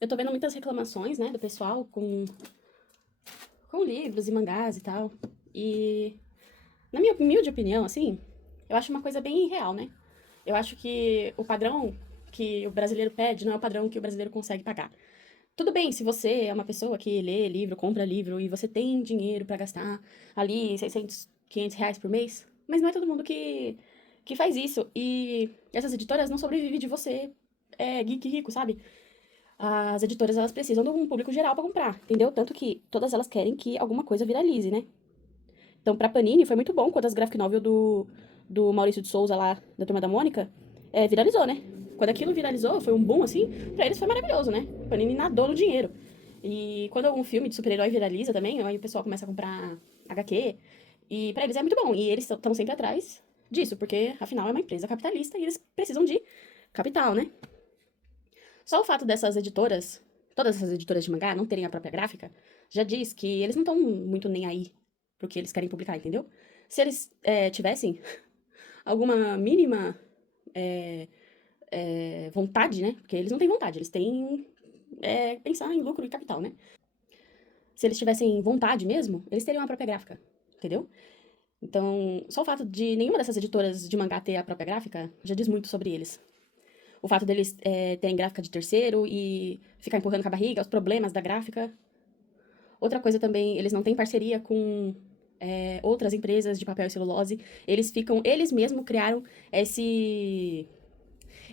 Eu tô vendo muitas reclamações, né, do pessoal com livros e mangás e tal. E, na minha humilde opinião, assim, eu acho uma coisa bem real, né? Eu acho que o padrão que o brasileiro pede não é o padrão que o brasileiro consegue pagar. Tudo bem, se você é uma pessoa que lê livro, compra livro e você tem dinheiro pra gastar ali 600, 500 reais por mês, mas não é todo mundo que faz isso. E essas editoras não sobrevivem de você, geek rico, sabe? As editoras, elas precisam de um público geral pra comprar, entendeu? Tanto que todas elas querem que alguma coisa viralize, né? Então, pra Panini, foi muito bom quando as graphic novel do Maurício de Souza lá, da Turma da Mônica, viralizou, né? Quando aquilo viralizou, foi um boom, assim, pra eles foi maravilhoso, né? Panini nadou no dinheiro. E quando algum filme de super-herói viraliza também, aí o pessoal começa a comprar HQ, e pra eles é muito bom. E eles estão sempre atrás disso, porque, afinal, é uma empresa capitalista e eles precisam de capital, né? Só o fato dessas editoras, todas essas editoras de mangá, não terem a própria gráfica, já diz que eles não estão muito nem aí pro que eles querem publicar, entendeu? Se eles tivessem alguma mínima é, vontade, né? Porque eles não têm vontade, eles têm pensar em lucro e capital, né? Se eles tivessem vontade mesmo, eles teriam a própria gráfica, entendeu? Então, só o fato de nenhuma dessas editoras de mangá ter a própria gráfica já diz muito sobre eles. O fato deles terem gráfica de terceiro e ficar empurrando com a barriga, os problemas da gráfica. Outra coisa também, eles não têm parceria com outras empresas de papel e celulose. Eles mesmos criaram esse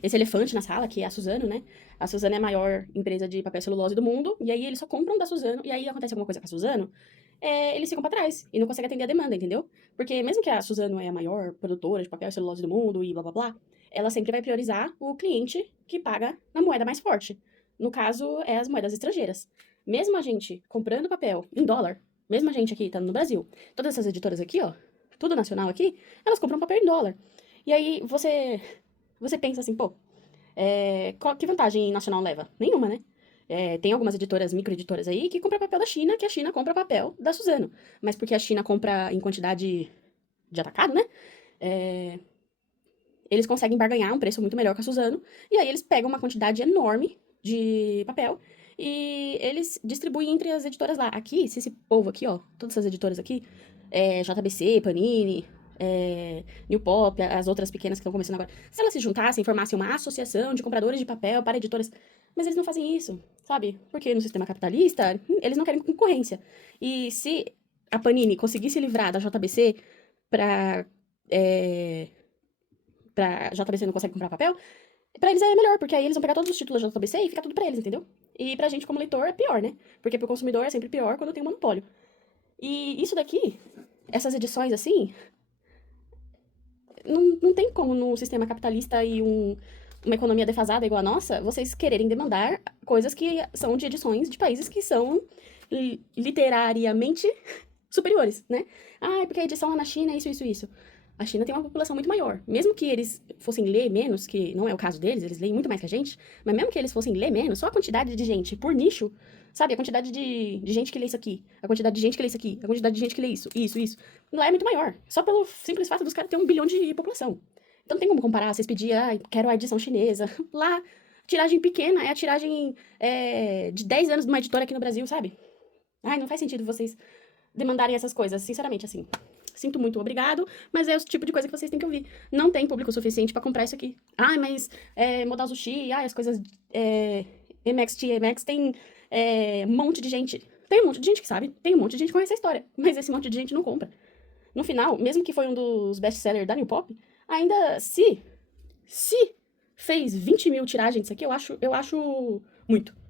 elefante na sala, que é a Suzano, né? A Suzano é a maior empresa de papel e celulose do mundo, e aí eles só compram da Suzano, e aí acontece alguma coisa com a Suzano, eles ficam pra trás e não conseguem atender a demanda, entendeu? Porque mesmo que a Suzano é a maior produtora de papel e celulose do mundo e blá blá blá, ela sempre vai priorizar o cliente que paga na moeda mais forte. No caso, é as moedas estrangeiras. Mesmo a gente comprando papel em dólar, mesmo a gente aqui estando no Brasil, todas essas editoras aqui, ó, tudo nacional aqui, elas compram papel em dólar. E aí você pensa assim, pô, que vantagem nacional leva? Nenhuma, né? Tem algumas editoras, microeditoras aí, que compram papel da China, que a China compra papel da Suzano. Mas porque a China compra em quantidade de atacado, né? É, eles conseguem barganhar um preço muito melhor que a Suzano. E aí eles pegam uma quantidade enorme de papel e eles distribuem entre as editoras lá. Aqui, se esse povo aqui, ó, todas essas editoras aqui, JBC, Panini, New Pop, as outras pequenas que estão começando agora, se elas se juntassem, formassem uma associação de compradores de papel para editoras, mas eles não fazem isso, sabe? Porque no sistema capitalista, eles não querem concorrência. E se a Panini conseguisse livrar da JBC pra, pra JBC não consegue comprar papel, pra eles é melhor, porque aí eles vão pegar todos os títulos da JBC e fica tudo pra eles, entendeu? E pra gente, como leitor, é pior, né? Porque pro consumidor é sempre pior quando tem um monopólio. E isso daqui, essas edições assim, não tem como num sistema capitalista e uma economia defasada igual a nossa, vocês quererem demandar coisas que são de edições de países que são literariamente superiores, né? Ah, é porque a edição lá na China é isso, isso, isso. A China tem uma população muito maior. Mesmo que eles fossem ler menos, que não é o caso deles, eles leem muito mais que a gente, mas mesmo que eles fossem ler menos, só a quantidade de gente por nicho, sabe? A quantidade de gente que lê isso aqui, a quantidade de gente que lê isso aqui, a quantidade de gente que lê isso, isso, lá é muito maior. Só pelo simples fato dos caras terem 1 bilhão de população. Então não tem como comparar, vocês pedirem, ah, quero a edição chinesa. Lá, tiragem pequena é a tiragem de 10 anos de uma editora aqui no Brasil, sabe? Ai, não faz sentido vocês demandarem essas coisas, sinceramente, assim. Sinto muito, obrigado, mas é o tipo de coisa que vocês têm que ouvir. Não tem público suficiente pra comprar isso aqui. Ai, mas Modal Sushi, ai, as coisas MXT, MX, tem um monte de gente. Tem um monte de gente que sabe, tem um monte de gente que conhece a história, mas esse monte de gente não compra. No final, mesmo que foi um dos best-sellers da New Pop, ainda se fez 20 mil tiragens disso aqui, eu acho muito.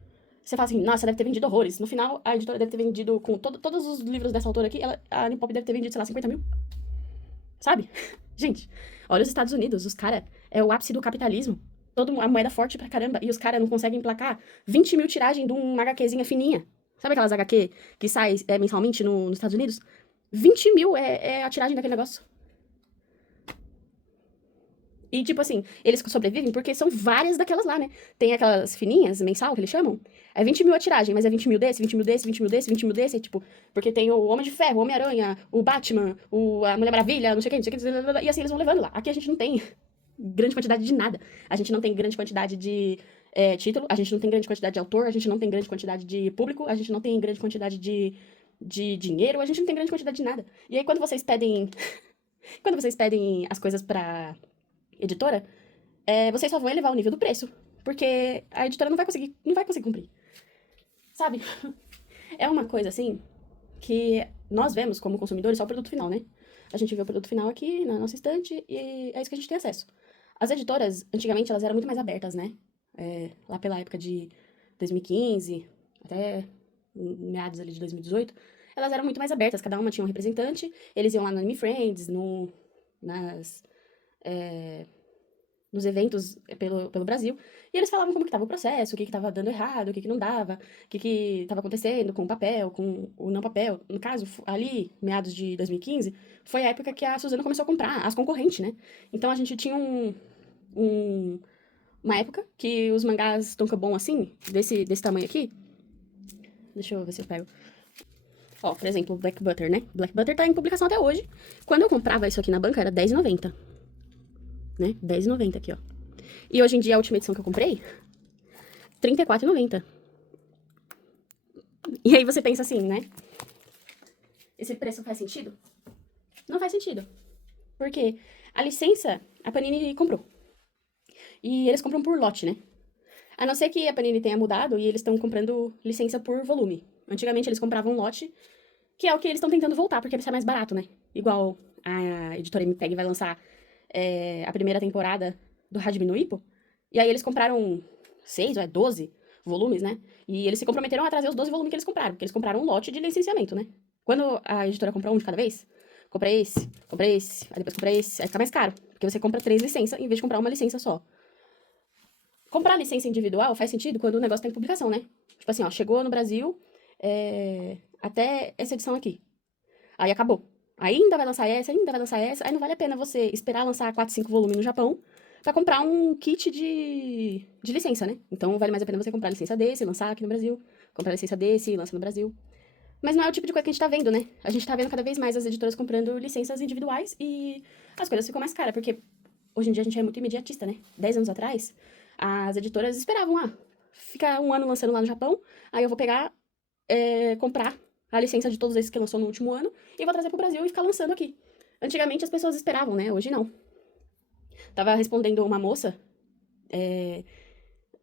Você fala assim, nossa, deve ter vendido horrores. No final, a editora deve ter vendido, com todos os livros dessa autora aqui, a Unipop deve ter vendido, sei lá, 50 mil. Sabe? Gente, olha os Estados Unidos, os caras, é o ápice do capitalismo. A moeda forte pra caramba. E os caras não conseguem emplacar 20 mil tiragem de uma HQzinha fininha. Sabe aquelas HQ que sai mensalmente nos Estados Unidos? 20 mil é a tiragem daquele negócio. E, tipo assim, eles sobrevivem porque são várias daquelas lá, né? Tem aquelas fininhas, mensal, que eles chamam. É 20 mil a tiragem, mas é 20 mil desse, 20 mil desse, 20 mil desse, 20 mil desse. Tipo, porque tem o Homem de Ferro, o Homem-Aranha, o Batman, a Mulher Maravilha, não sei o que, não sei o que. E assim eles vão levando lá. Aqui a gente não tem grande quantidade de nada. A gente não tem grande quantidade de título, a gente não tem grande quantidade de autor, a gente não tem grande quantidade de público, a gente não tem grande quantidade de dinheiro, a gente não tem grande quantidade de nada. E aí, quando vocês pedem as coisas pra editora, vocês só vão elevar o nível do preço, porque a editora não vai conseguir cumprir, sabe? É uma coisa, assim, que nós vemos como consumidores só o produto final, né? A gente vê o produto final aqui na nossa estante e é isso que a gente tem acesso. As editoras, antigamente, elas eram muito mais abertas, né? Lá pela época de 2015 até meados ali de 2018, elas eram muito mais abertas, cada uma tinha um representante, eles iam lá no Anime Friends, nas, é, nos eventos pelo Brasil, e eles falavam como que tava o processo, o que que tava dando errado, o que que não dava, o que que tava acontecendo com o papel, com o não papel. No caso, ali, meados de 2015, foi a época que a Suzano começou a comprar as concorrentes, né? Então a gente tinha um- uma época que os mangás tankobon assim, desse tamanho aqui, deixa eu ver se eu pego. Ó, por exemplo, Black Butter, né? Black Butter tá em publicação até hoje. Quando eu comprava isso aqui na banca, era R$10,90. Né? R$10,90 aqui, ó. E hoje em dia, a última edição que eu comprei, R$34,90. E aí você pensa assim, né? Esse preço faz sentido? Não faz sentido. Porque a licença, a Panini comprou. E eles compram por lote, né? A não ser que a Panini tenha mudado e eles estão comprando licença por volume. Antigamente eles compravam um lote, que é o que eles estão tentando voltar, porque sai mais barato, né? Igual a editora MPEG vai lançar a primeira temporada do Hajime no Ippo, e aí eles compraram 6 ou 12 volumes, né? E eles se comprometeram a trazer os 12 volumes que eles compraram, porque eles compraram um lote de licenciamento, né? Quando a editora comprou um de cada vez, compra esse, aí depois compra esse, aí fica mais caro, porque você compra 3 licenças em vez de comprar uma licença só. Comprar licença individual faz sentido quando o negócio tá em publicação, né? Tipo assim, ó, chegou no Brasil até essa edição aqui. Aí acabou. Ainda vai lançar essa, aí não vale a pena você esperar lançar 4, 5 volumes no Japão pra comprar um kit de licença, né? Então vale mais a pena você comprar a licença desse, lançar aqui no Brasil, comprar a licença desse e lança no Brasil. Mas não é o tipo de coisa que a gente tá vendo, né? A gente tá vendo cada vez mais as editoras comprando licenças individuais e as coisas ficam mais caras, porque hoje em dia a gente é muito imediatista, né? 10 anos atrás, as editoras esperavam, fica um ano lançando lá no Japão, aí eu vou pegar, comprar a licença de todos esses que lançou no último ano e vou trazer pro Brasil e ficar lançando aqui. Antigamente as pessoas esperavam, né? Hoje não. Tava respondendo uma moça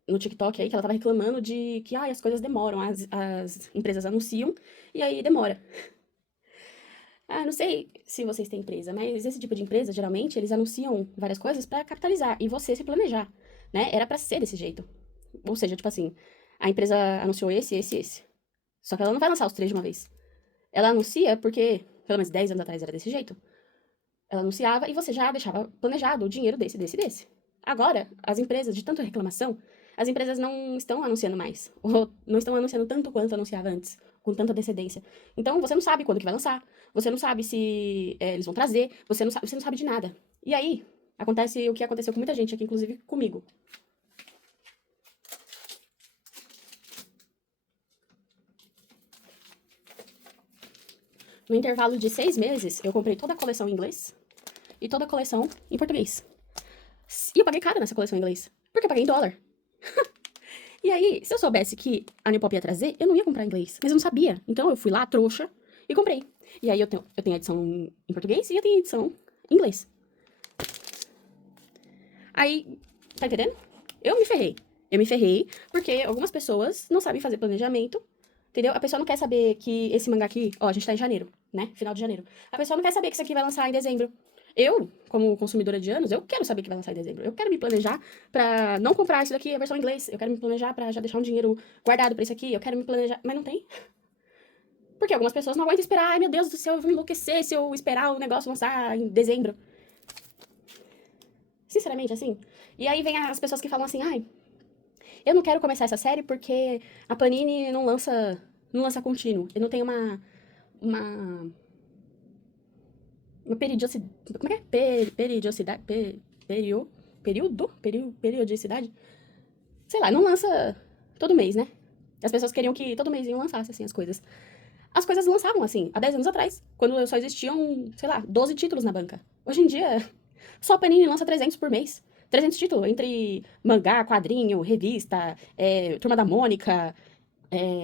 no TikTok aí que ela tava reclamando de que as coisas demoram, as empresas anunciam e aí demora. Não sei se vocês têm empresa, mas esse tipo de empresa, geralmente, eles anunciam várias coisas pra capitalizar e você se planejar, né? Era pra ser desse jeito. Ou seja, tipo assim, a empresa anunciou esse. Só que ela não vai lançar os 3 de uma vez. Ela anuncia porque, pelo menos 10 anos atrás era desse jeito. Ela anunciava e você já deixava planejado o dinheiro desse. Agora, as empresas, de tanta reclamação, as empresas não estão anunciando mais. Ou não estão anunciando tanto quanto anunciava antes, com tanta antecedência. Então, você não sabe quando que vai lançar, você não sabe se eles vão trazer, você não sabe de nada. E aí, acontece o que aconteceu com muita gente aqui, inclusive comigo. No intervalo de 6 meses, eu comprei toda a coleção em inglês e toda a coleção em português. E eu paguei caro nessa coleção em inglês, porque eu paguei em dólar. E aí, se eu soubesse que a New Pop ia trazer, eu não ia comprar em inglês. Mas eu não sabia. Então eu fui lá, trouxa, e comprei. E aí eu tenho a edição em português e eu tenho a edição em inglês. Aí, tá entendendo? Eu me ferrei. Eu me ferrei porque algumas pessoas não sabem fazer planejamento, entendeu? A pessoa não quer saber que esse mangá aqui, ó, a gente tá em janeiro, né? Final de janeiro. A pessoa não quer saber que isso aqui vai lançar em dezembro. Eu, como consumidora de anos, eu quero saber que vai lançar em dezembro. Eu quero me planejar pra não comprar isso daqui, a versão em inglês. Eu quero me planejar pra já deixar um dinheiro guardado pra isso aqui. Eu quero me planejar, mas não tem. Porque algumas pessoas não aguentam esperar. Ai, meu Deus do céu, eu vou enlouquecer se eu esperar o negócio lançar em dezembro. Sinceramente, assim. E aí vem as pessoas que falam assim, ai, eu não quero começar essa série porque a Panini não lança contínuo. Eu não tenho uma periodicidade. Como é que é? Periodicidade? Periodicidade? Sei lá, não lança todo mês, né? As pessoas queriam que todo mês iam lançasse, assim, as coisas. As coisas lançavam, assim, há 10 anos atrás, quando só existiam, sei lá, 12 títulos na banca. Hoje em dia, só a Panini lança 300 por mês. 300 títulos, entre mangá, quadrinho, revista, Turma da Mônica,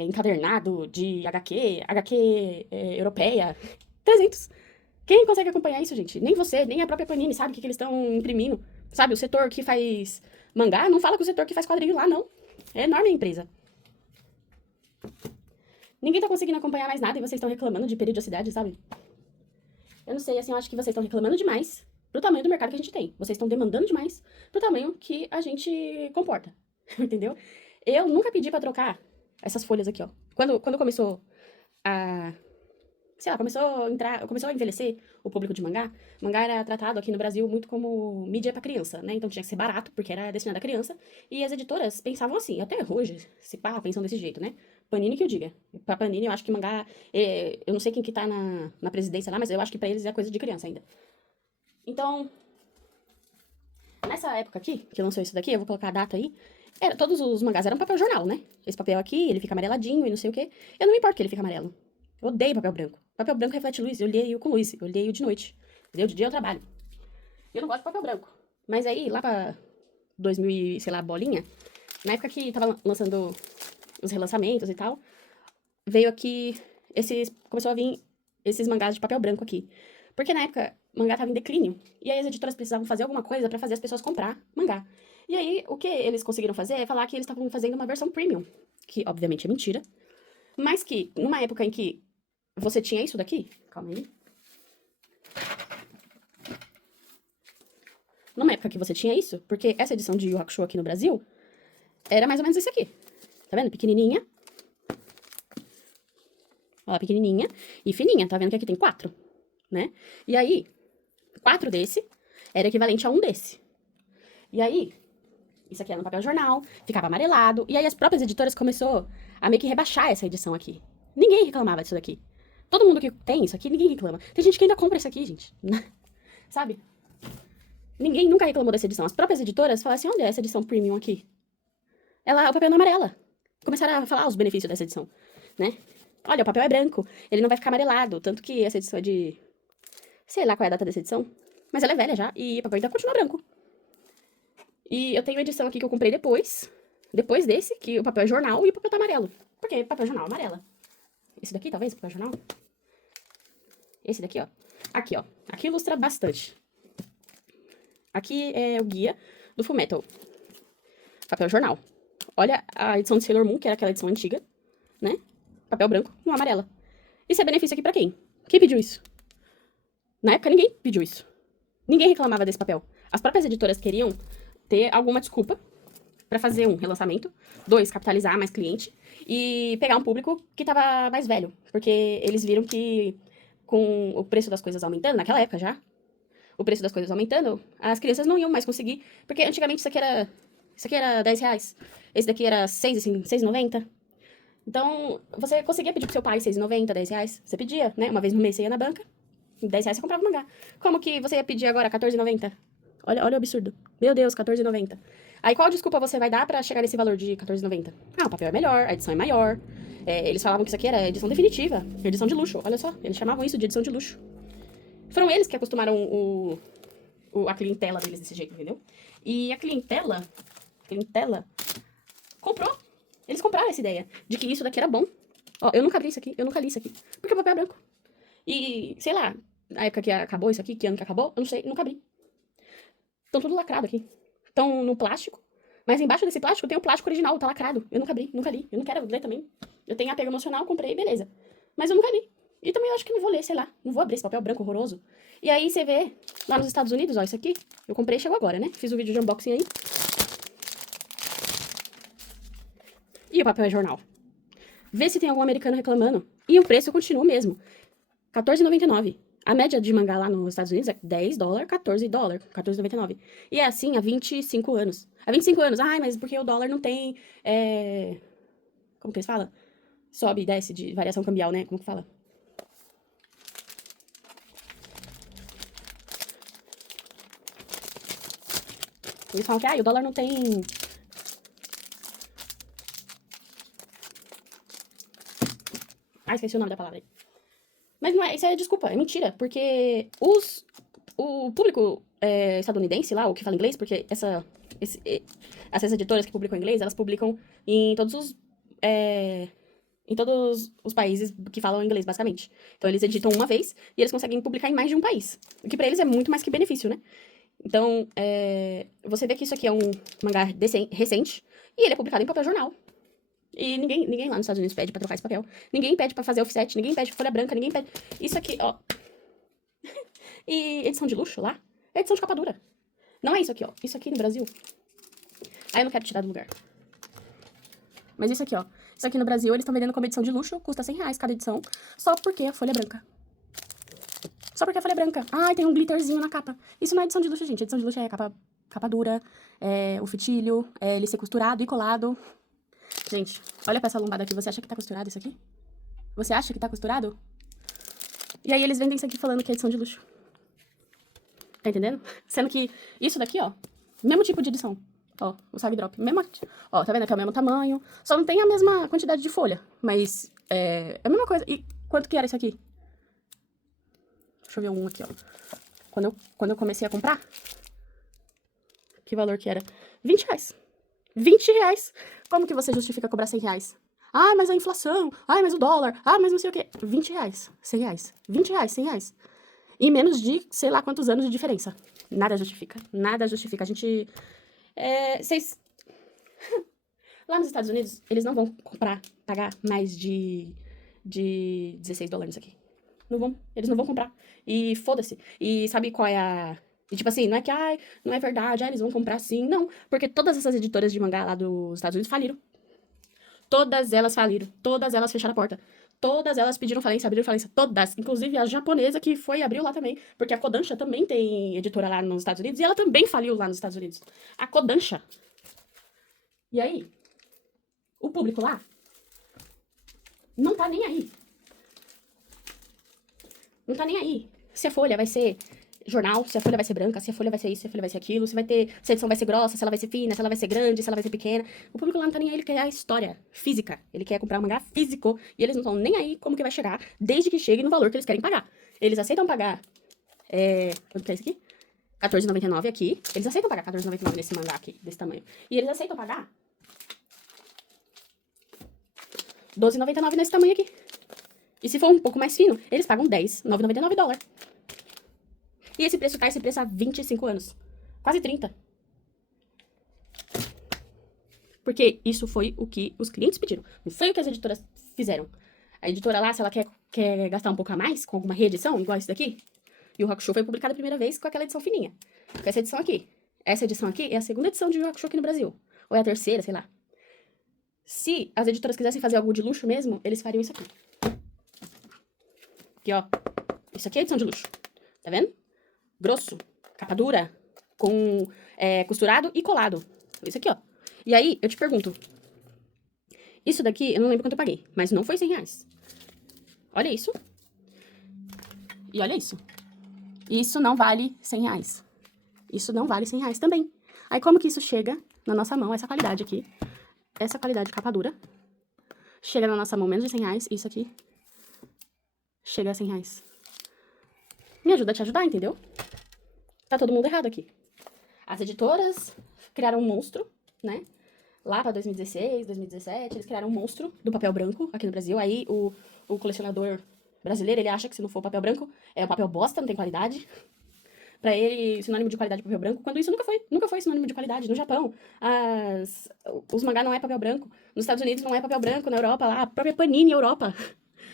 encadernado de HQ europeia. 300. Quem consegue acompanhar isso, gente? Nem você, nem a própria Panini sabe o que eles estão imprimindo. Sabe, o setor que faz mangá não fala com o setor que faz quadrinho lá, não. É enorme a empresa. Ninguém tá conseguindo acompanhar mais nada e vocês estão reclamando de periodicidade, sabe? Eu não sei, assim, eu acho que vocês estão reclamando demais pro tamanho do mercado que a gente tem. Vocês estão demandando demais pro tamanho que a gente comporta. Entendeu? Eu nunca pedi pra trocar essas folhas aqui, ó. Quando começou a... Sei lá, começou a envelhecer o público de mangá. Mangá era tratado aqui no Brasil muito como mídia pra criança, né? Então tinha que ser barato, porque era destinado à criança. E as editoras pensavam assim, até hoje, se pá, pensam desse jeito, né? Panini que eu diga. Pra Panini, eu acho que mangá... eu não sei quem que tá na presidência lá, mas eu acho que pra eles é coisa de criança ainda. Então, nessa época aqui, que lançou isso daqui, eu vou colocar a data aí, todos os mangás eram papel jornal, né? Esse papel aqui, ele fica amareladinho e não sei o quê. Eu não me importo que ele fique amarelo. Eu odeio papel branco. Papel branco reflete luz, eu leio com luz, eu leio de noite. Entendeu? De dia eu trabalho. Eu não gosto de papel branco. Mas aí, lá pra 2000 e, sei lá, bolinha, na época que tava lançando os relançamentos e tal, veio aqui começou a vir esses mangás de papel branco aqui. Porque na época, mangá tava em declínio. E aí as editoras precisavam fazer alguma coisa pra fazer as pessoas comprar mangá. E aí, o que eles conseguiram fazer é falar que eles estavam fazendo uma versão premium. Que, obviamente, é mentira. Mas que, numa época em que você tinha isso daqui... Calma aí. Numa época que você tinha isso, porque essa edição de Yu Hakusho aqui no Brasil era mais ou menos esse aqui. Tá vendo? Pequenininha. Ó, pequenininha e fininha. Tá vendo que aqui tem 4, né? E aí, 4 desse era equivalente a 1 desse. E aí, isso aqui era no papel jornal, ficava amarelado. E aí as próprias editoras começou a meio que rebaixar essa edição aqui. Ninguém reclamava disso daqui. Todo mundo que tem isso aqui, ninguém reclama. Tem gente que ainda compra isso aqui, gente. Sabe? Ninguém nunca reclamou dessa edição. As próprias editoras falaram assim, onde é essa edição premium aqui? O papel não amarela. Começaram a falar os benefícios dessa edição, né? Olha, o papel é branco, ele não vai ficar amarelado. Tanto que essa edição é de... Sei lá qual é a data dessa edição. Mas ela é velha já, e o papel ainda continua branco. E eu tenho a edição aqui que eu comprei depois desse, que o papel é jornal e o papel tá amarelo. Por quê? Papel jornal amarela. Esse daqui, talvez, papel jornal. Esse daqui, ó. Aqui, ó. Aqui ilustra bastante. Aqui é o guia do Fullmetal. Papel jornal. Olha a edição de Sailor Moon, que era aquela edição antiga, né? Papel branco, uma amarela. Isso é benefício aqui pra quem? Quem pediu isso? Na época, ninguém pediu isso. Ninguém reclamava desse papel. As próprias editoras queriam ter alguma desculpa pra fazer 1, relançamento, 2, capitalizar mais cliente e pegar um público que tava mais velho. Porque eles viram que com o preço das coisas aumentando, naquela época já, o preço das coisas aumentando, as crianças não iam mais conseguir. Porque antigamente isso aqui era R$10. Esse daqui era R$6,90. Então, você conseguia pedir pro seu pai R$6,90, R$10. Você pedia, né? Uma vez no mês você ia na banca, R$10 você comprava um mangá. Como que você ia pedir agora R$14,90? Olha o absurdo. Meu Deus, R$14,90. Aí qual desculpa você vai dar pra chegar nesse valor de R$14,90? Ah, o papel é melhor, a edição é maior. Eles falavam que isso aqui era edição definitiva, edição de luxo. Olha só, eles chamavam isso de edição de luxo. Foram eles que acostumaram a clientela deles desse jeito, entendeu? E a clientela comprou. Eles compraram essa ideia de que isso daqui era bom. Ó, eu nunca li isso aqui, porque o papel é branco. E, sei lá, na época que acabou isso aqui, que ano que acabou, eu não sei, nunca abri. Estão tudo lacrado aqui. Estão no plástico, mas embaixo desse plástico tem o plástico original, tá lacrado. Eu nunca abri, nunca li. Eu não quero ler também. Eu tenho apego emocional, comprei, beleza. Mas eu nunca li. E também eu acho que não vou ler, sei lá. Não vou abrir esse papel branco horroroso. E aí você vê, lá nos Estados Unidos, ó, isso aqui. Eu comprei e chegou agora, né? Fiz o vídeo de unboxing aí. E o papel é jornal. Vê se tem algum americano reclamando. E o preço continua o mesmo. R$14,99. A média de mangá lá nos Estados Unidos é $10, $14, R$14,99. E é assim há 25 anos. Há 25 anos. Ai, mas porque o dólar não tem... Como que eles falam? Sobe e desce de variação cambial, né? Como que fala? Eles falam que o dólar não tem... esqueci o nome da palavra aí. Mas não é, isso é desculpa, é mentira. Porque o público estadunidense lá, o que fala inglês, porque essas editoras que publicam em inglês, elas publicam em todos os países que falam inglês, basicamente. Então, eles editam uma vez e eles conseguem publicar em mais de um país. O que pra eles é muito mais que benefício, né? Então, você vê que isso aqui é um mangá recente e ele é publicado em papel jornal. E ninguém lá nos Estados Unidos pede pra trocar esse papel. Ninguém pede pra fazer offset, ninguém pede folha branca, ninguém pede... Isso aqui, ó. E edição de luxo lá é edição de capa dura. Não é isso aqui, ó. Isso aqui no Brasil... Aí eu não quero tirar do lugar. Mas isso aqui, ó. Isso aqui no Brasil, eles estão vendendo como edição de luxo, custa R$100 cada edição, só porque a folha é branca. Só porque a folha é branca. Ai, tem um glitterzinho na capa. Isso não é edição de luxo, gente. Edição de luxo é capa dura, o fitilho, ele ser costurado e colado. Gente, olha pra essa lombada aqui. Você acha que tá costurado isso aqui? Você acha que tá costurado? E aí eles vendem isso aqui falando que é edição de luxo. Tá entendendo? Sendo que isso daqui, ó, mesmo tipo de edição. Ó, o Sag Drop. Ó, tá vendo aqui? É o mesmo tamanho. Só não tem a mesma quantidade de folha. Mas é a mesma coisa. E quanto que era isso aqui? Deixa eu ver um aqui, ó. Quando eu comecei a comprar, que valor que era? R$20. R$20. Como que você justifica cobrar R$100? Ah, mas a inflação. Ah, mas o dólar. Ah, mas não sei o quê. R$20. R$100. R$20, R$100. E menos de sei lá quantos anos de diferença. Nada justifica. Nada justifica. A gente... Vocês... Lá nos Estados Unidos, eles não vão pagar mais de $16 nisso aqui. Não vão. Eles não vão comprar. E foda-se. E sabe qual é a... E tipo assim, não é que, ai, não é verdade, eles vão comprar sim. Não, porque todas essas editoras de mangá lá dos Estados Unidos faliram. Todas elas faliram. Todas elas fecharam a porta. Todas elas pediram falência, abriram falência. Todas. Inclusive a japonesa que foi abriu lá também. Porque a Kodansha também tem editora lá nos Estados Unidos. E ela também faliu lá nos Estados Unidos. A Kodansha. E aí, o público lá não tá nem aí. Não tá nem aí. Se a folha vai ser jornal, se a folha vai ser branca, se a folha vai ser isso, se a folha vai ser aquilo, se a edição vai ser grossa, se ela vai ser fina, se ela vai ser grande, se ela vai ser pequena. O público lá não tá nem aí, ele quer a história física. Ele quer comprar um mangá físico e eles não estão nem aí como que vai chegar, desde que chegue no valor que eles querem pagar. Eles aceitam pagar, quanto que é isso aqui? R$14,99 aqui. Eles aceitam pagar R$14,99 nesse mangá aqui, desse tamanho. E eles aceitam pagar R$12,99 nesse tamanho aqui. E se for um pouco mais fino, eles pagam $10,999. E esse preço há 25 anos. Quase 30. Porque isso foi o que os clientes pediram. Não foi o que as editoras fizeram. A editora lá, se ela quer gastar um pouco a mais com alguma reedição, igual esse daqui, e o Hakusho foi publicado a primeira vez com aquela edição fininha. Com essa edição aqui. Essa edição aqui é a segunda edição de Yu Hakusho aqui no Brasil. Ou é a terceira, sei lá. Se as editoras quisessem fazer algo de luxo mesmo, eles fariam isso aqui. Aqui, ó. Isso aqui é edição de luxo. Tá vendo? Grosso, capa dura, com costurado e colado. Isso aqui, ó. E aí, eu te pergunto. Isso daqui, eu não lembro quanto eu paguei, mas não foi R$100. Olha isso. E olha isso. Isso não vale R$100. Isso não vale R$100 também. Aí, como que isso chega na nossa mão, essa qualidade aqui? Essa qualidade de capa dura. Chega na nossa mão menos de R$100. Isso aqui chega a R$100. Me ajuda a te ajudar, entendeu? Tá todo mundo errado aqui. As editoras criaram um monstro, né? Lá pra 2016, 2017, eles criaram um monstro do papel branco aqui no Brasil. Aí o colecionador brasileiro, ele acha que se não for papel branco, é o papel bosta, não tem qualidade. Pra ele, sinônimo de qualidade é papel branco, quando isso nunca foi sinônimo de qualidade. No Japão, os mangá não é papel branco. Nos Estados Unidos não é papel branco. Na Europa, lá, a própria Panini Europa,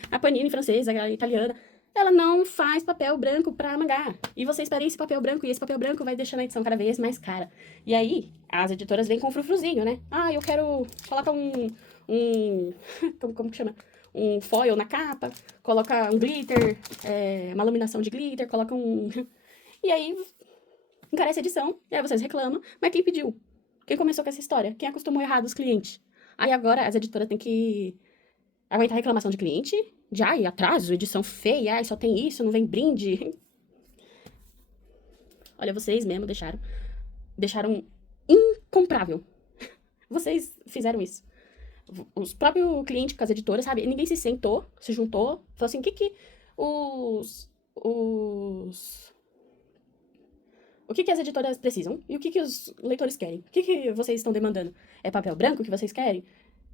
a Panini francesa, a italiana, ela não faz papel branco pra mangá. E você espera esse papel branco, e esse papel branco vai deixando a edição cada vez mais cara. E aí, as editoras vêm com um frufruzinho, né? Ah, eu quero colocar como que chama? Um foil na capa, coloca um glitter, uma laminação de glitter, coloca um... E aí, encarece a edição, e aí vocês reclamam. Mas quem pediu? Quem começou com essa história? Quem acostumou errado os clientes? Aí agora as editoras têm que aguentar reclamação de cliente, de ai, atraso, edição feia, ai, só tem isso, não vem brinde. Olha, vocês mesmo deixaram incomprável. Vocês fizeram isso. Os próprios clientes com as editoras, sabe? Ninguém se sentou, se juntou, falou assim, o que os O que as editoras precisam e o que os leitores querem. O que vocês estão demandando? É papel branco que vocês querem?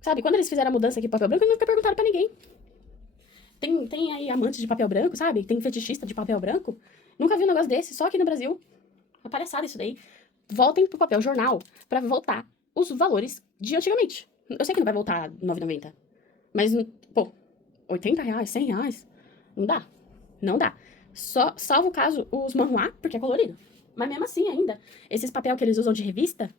Sabe, quando eles fizeram a mudança aqui pro papel branco, eles nunca perguntaram pra ninguém. Tem aí amantes de papel branco, sabe? Tem fetichista de papel branco. Nunca vi um negócio desse, só aqui no Brasil. É palhaçada isso daí. Voltem pro papel jornal pra voltar os valores de antigamente. Eu sei que não vai voltar R$ 9,90. Mas, pô, R$ 80, R$ 100, não dá. Não dá. Só, salvo o caso, os manhua, porque é colorido. Mas mesmo assim ainda, esses papel que eles usam de revista...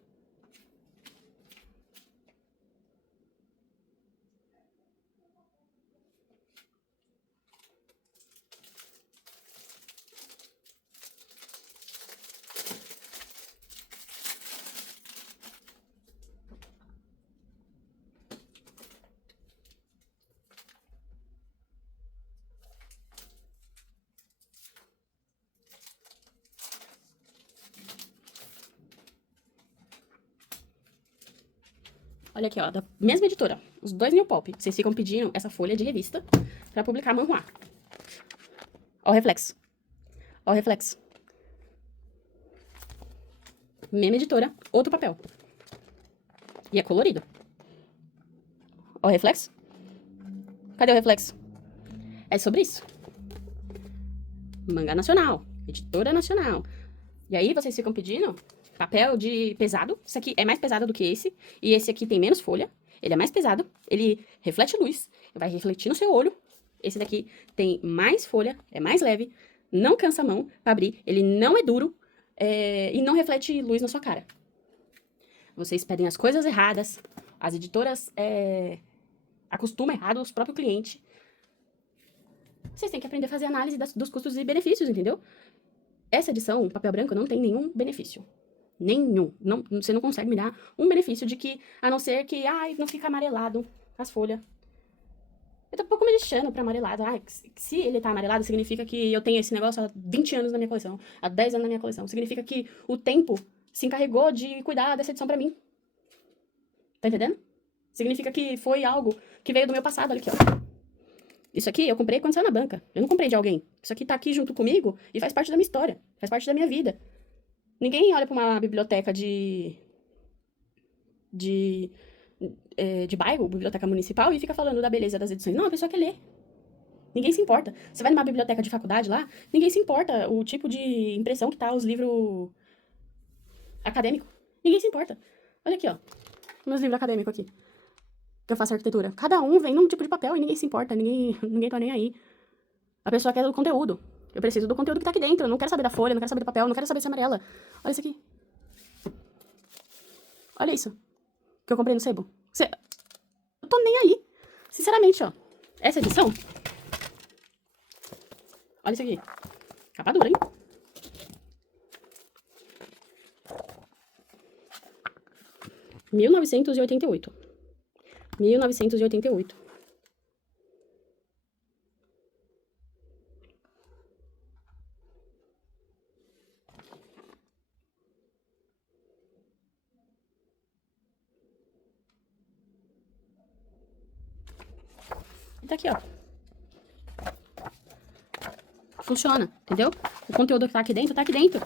Olha aqui, ó, da mesma editora, os dois New Pop. Vocês ficam pedindo essa folha de revista pra publicar manhua. Ó o reflexo. Ó o reflexo. Mesma editora, outro papel. E é colorido. Ó o reflexo. Cadê o reflexo? É sobre isso. Mangá nacional, editora nacional. E aí vocês ficam pedindo papel de pesado. Isso aqui é mais pesado do que esse. E esse aqui tem menos folha. Ele é mais pesado. Ele reflete luz. Vai refletir no seu olho. Esse daqui tem mais folha. É mais leve. Não cansa a mão pra abrir. Ele não é duro. E não reflete luz na sua cara. Vocês pedem as coisas erradas. As editoras acostumam errado os próprios clientes. Vocês têm que aprender a fazer análise dos custos e benefícios, entendeu? Essa edição, papel branco, não tem nenhum benefício. Nenhum. Não, você não consegue me dar um benefício de que, a não ser que, não fica amarelado as folhas. Eu tô um pouco me lixando pra amarelado. Se ele tá amarelado, significa que eu tenho esse negócio há 20 anos na minha coleção, há 10 anos na minha coleção. Significa que o tempo se encarregou de cuidar dessa edição pra mim. Tá entendendo? Significa que foi algo que veio do meu passado. Olha aqui, ó. Isso aqui eu comprei quando saiu na banca. Eu não comprei de alguém. Isso aqui tá aqui junto comigo e faz parte da minha história. Faz parte da minha vida. Ninguém olha pra uma biblioteca de bairro, biblioteca municipal, e fica falando da beleza das edições. Não, a pessoa quer ler. Ninguém se importa. Você vai numa biblioteca de faculdade lá, ninguém se importa o tipo de impressão que tá os livros acadêmicos. Ninguém se importa. Olha aqui, ó. Meus livros acadêmicos aqui. Que eu faço arquitetura. Cada um vem num tipo de papel e ninguém se importa. Ninguém tá nem aí. A pessoa quer o conteúdo. Eu preciso do conteúdo que tá aqui dentro. Eu não quero saber da folha, não quero saber do papel, não quero saber se é amarela. Olha isso aqui. Olha isso. Que eu comprei no sebo. Eu tô nem aí. Sinceramente, ó. Essa edição. Olha isso aqui. Capa dura, hein? (1988). 1988. E tá aqui, ó. Funciona, entendeu? O conteúdo que tá aqui dentro, tá aqui dentro.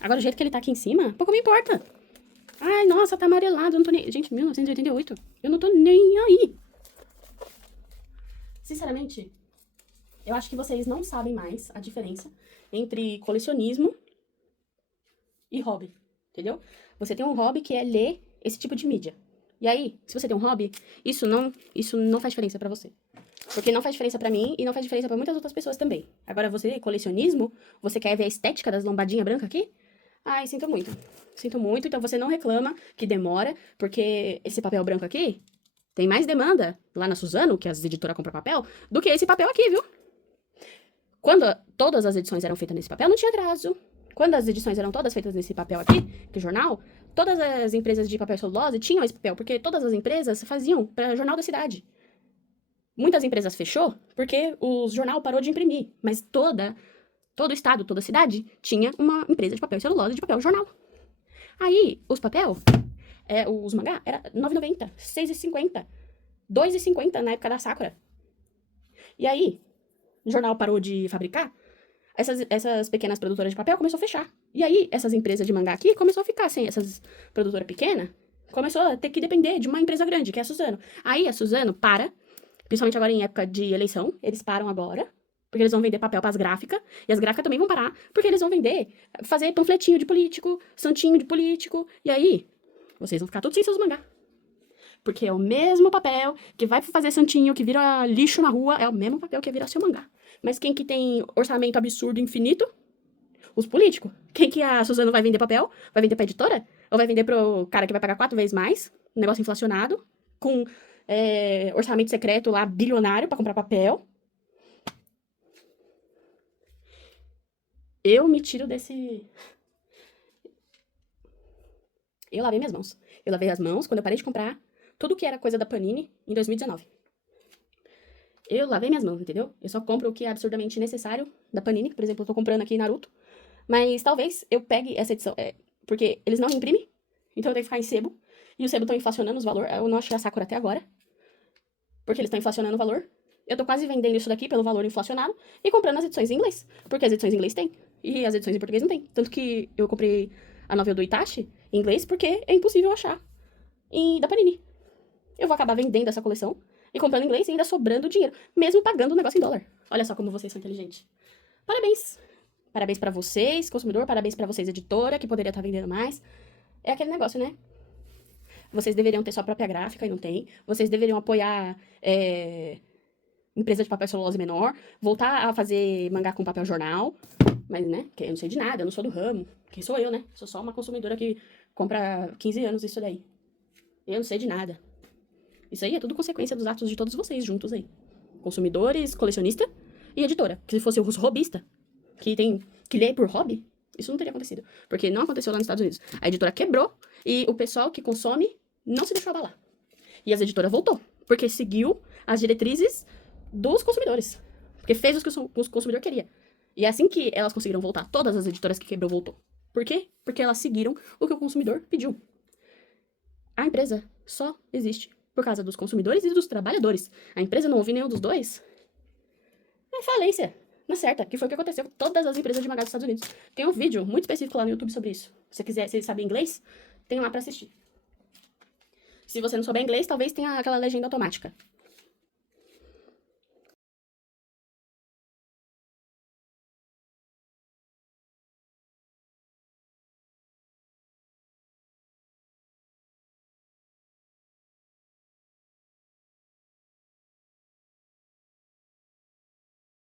Agora, o jeito que ele tá aqui em cima, pouco me importa. Ai, nossa, tá amarelado, eu não tô nem... Gente, 1988, eu não tô nem aí. Sinceramente, eu acho que vocês não sabem mais a diferença entre colecionismo e hobby, entendeu? Você tem um hobby que é ler esse tipo de mídia. E aí, se você tem um hobby, isso não faz diferença pra você. Porque não faz diferença pra mim e não faz diferença pra muitas outras pessoas também. Agora, você, colecionismo, você quer ver a estética das lombadinhas brancas aqui? Ai, sinto muito. Sinto muito, então você não reclama que demora, porque esse papel branco aqui tem mais demanda lá na Suzano, que as editoras compram papel, do que esse papel aqui, viu? Quando todas as edições eram feitas nesse papel, não tinha atraso. Quando as edições eram todas feitas nesse papel aqui, que é jornal, todas as empresas de papel e celulose tinham esse papel, porque todas as empresas faziam para jornal da cidade. Muitas empresas fechou porque o jornal parou de imprimir, mas todo o estado, toda a cidade tinha uma empresa de papel e celulose, de papel e jornal. Aí, os papel, os mangá, era R$ 9,90, R$ 6,50, R$ 2,50 na época da Sakura. E aí, o jornal parou de fabricar, essas pequenas produtoras de papel começaram a fechar. E aí, essas empresas de mangá aqui começou a ficar sem essas produtoras pequenas, começou a ter que depender de uma empresa grande, que é a Suzano. Aí a Suzano para, principalmente agora em época de eleição, eles param agora, porque eles vão vender papel para as gráficas, e as gráficas também vão parar, porque eles vão vender, fazer panfletinho de político, santinho de político, e aí vocês vão ficar todos sem seus mangá. Porque é o mesmo papel que vai fazer santinho, que vira lixo na rua, é o mesmo papel que vai virar seu mangá. Mas quem que tem orçamento absurdo infinito? Os políticos. Quem que a Suzano vai vender papel? Vai vender pra editora? Ou vai vender pro cara que vai pagar 4 vezes mais? Um negócio inflacionado? Com orçamento secreto lá, bilionário, pra comprar papel? Eu me tiro desse... Eu lavei minhas mãos. Eu lavei as mãos quando eu parei de comprar tudo que era coisa da Panini em 2019. Eu lavei minhas mãos, entendeu? Eu só compro o que é absurdamente necessário da Panini. Por exemplo, eu tô comprando aqui Naruto. Mas talvez eu pegue essa edição. Porque eles não imprimem, então eu tenho que ficar em sebo. E o sebo estão inflacionando os valores. Eu não achei a Sakura até agora. Porque eles estão inflacionando o valor. Eu tô quase vendendo isso daqui pelo valor inflacionado e comprando as edições em inglês. Porque as edições em inglês tem. E as edições em português não tem. Tanto que eu comprei a novel do Itachi em inglês porque é impossível achar da Panini. Eu vou acabar vendendo essa coleção e comprando em inglês e ainda sobrando dinheiro. Mesmo pagando o negócio em dólar. Olha só como vocês são inteligentes. Parabéns. Parabéns pra vocês, consumidor. Parabéns pra vocês, editora, que poderia estar vendendo mais. É aquele negócio, né? Vocês deveriam ter sua própria gráfica e não tem. Vocês deveriam apoiar empresa de papel celulose menor. Voltar a fazer mangá com papel jornal. Mas, né? Que eu não sei de nada, eu não sou do ramo. Quem sou eu, né? Sou só uma consumidora que compra 15 anos isso daí. Eu não sei de nada. Isso aí é tudo consequência dos atos de todos vocês juntos aí. Consumidores, colecionista e editora. Que se fosse os robista, que lê por hobby, isso não teria acontecido. Porque não aconteceu lá nos Estados Unidos. A editora quebrou e o pessoal que consome não se deixou abalar. E as editoras voltou. Porque seguiu as diretrizes dos consumidores. Porque fez o que o consumidor queria. E é assim que elas conseguiram voltar. Todas as editoras que quebrou voltou. Por quê? Porque elas seguiram o que o consumidor pediu. A empresa só existe por causa dos consumidores e dos trabalhadores. A empresa não ouve nenhum dos dois. É falência. Na certa, que foi o que aconteceu com todas as empresas de mangá dos Estados Unidos. Tem um vídeo muito específico lá no YouTube sobre isso. Se você quiser, se sabe inglês, tem lá pra assistir. Se você não souber inglês, talvez tenha aquela legenda automática.